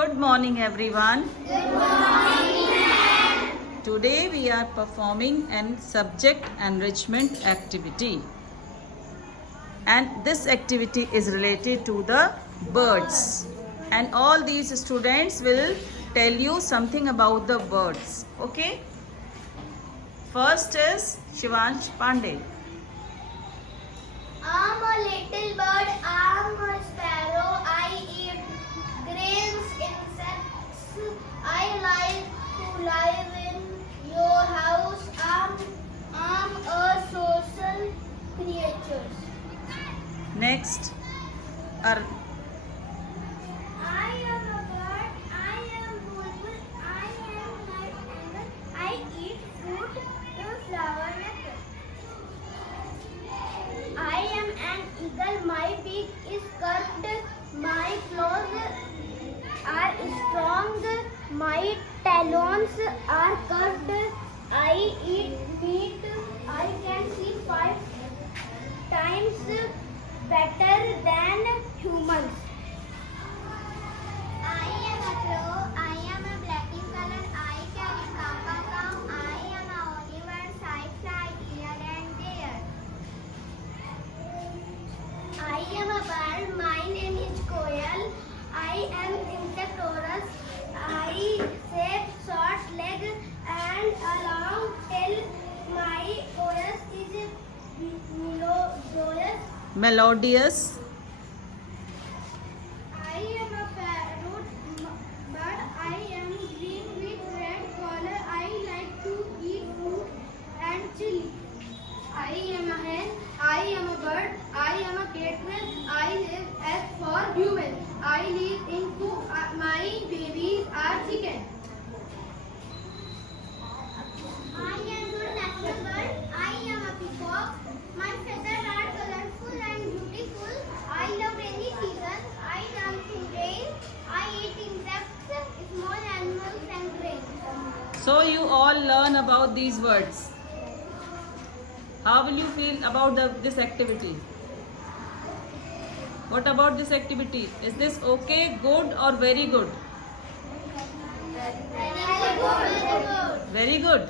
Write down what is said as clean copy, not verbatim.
Good morning everyone. Good morning. Today we are performing an subject enrichment activity. And this activity is related to the birds. And all these students will tell you something about the birds. Okay? First is Shivansh Pandey. I'm a little bird, I'm a sparrow, I eat grains, insects, I like to live in your house, I'm a social creature. Next, I am a bird, I am bulbul, I am night animal, I eat fruit, flower, nectar. I am an eagle, my beak is curved, my claws are strong, my talons are curved, I eat meat, I can see 5 times better than humans. I am a crow, I am a black in color, I carry cow, I am a omnivore, I fly here and there. I am a bird, my name is Koyal. I am insectivorous. I have short legs and a long tail. My voice is melodious. melodious. I am a parrot bird. I am green with red collar. I like to eat fruit and chili. I am a hen. I am a bird. I am a gateway. I live as for human. I live in coop. My babies are chicken. I am good national bird. I am a peacock. My feathers are colorful and beautiful. I love rainy season. I dance in rain. I eat insects, small animals and grains. So you all learn about these words. How will you feel about this activity? What about this activity? Is this okay, good or very good? Very good. Very good.